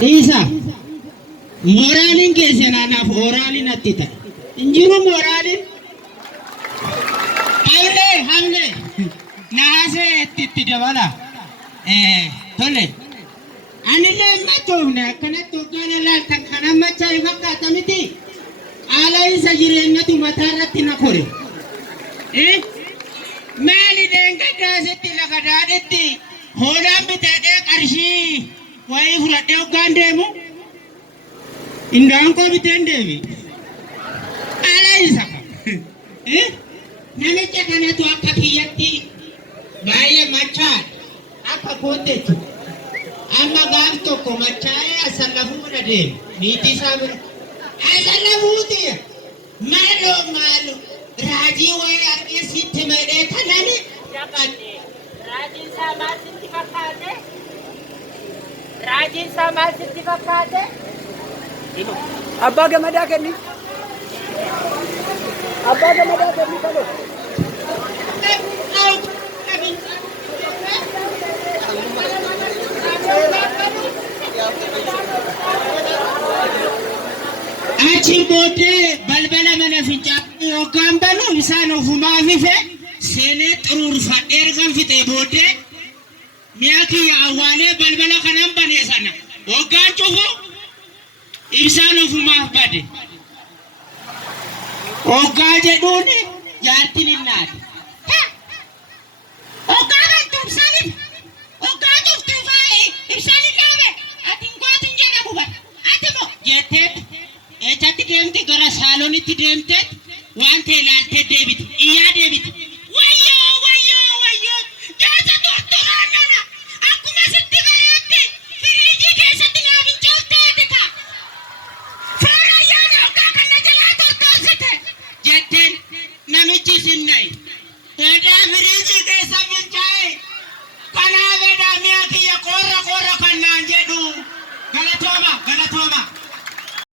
Isa moraalin keessa naanaaf oraalin attita injiru moraalin hamle naasee itti dabala tole anillee machoofne akkanatti hoggaan ilaaltan kana machaa hin fakkaata miti haala isa jireenyatu mataa irratti na kore maali deengaddaasitti lafa daadhetti hoodhaan bitaadhee qarshii wayii fudhadhee hoggaan deemu indaan koo biteen deemi haala isa namicha kanatu akka kiyyatti baay'ee machaa akka kooteetu amma gaaf tokko machaa'ee asallafuu bira deeme niitii isaa bira asallafuuti maalo raajii wayii argee sitti madhee kanani Jabanne raajiin isaa maal sitti fakkaate? Raajiin isaa maal sitti fakkaate? Abbaa Gamadaa kenni. Abbaa Gamadaa kenni kalo. achi booddee balbala mana fincaanii hoggaan banu isaan ofumaa fife seenee xuruurfadhee ergan fixee booddee mi'a kiyya awwaalee balbala kanan banee sana hoggaan cufu ibsaan ofumaaf bade hoggaa jedhuun jaartin hinnaati hoggaa bantu ibsaaniif hoggaa cuftuu faa'ee ibsaan hin dhaabe atin gootin jedhamu bara ati moo jetteet echatti deemti gara saaloonitti deemteet waan ta'e ilaaltee deebiti iyyaa deebiti wayyoo jaasa tortoraan nana akkuma sitti bareetti firiijii keessatti naaf hin coofteeti ka foon ayyaana hoggaa kana jalaa tortorsite jetteen namichi sinnayi edaa firiijii keessa bilchaa'e kanaaf edaa mi'a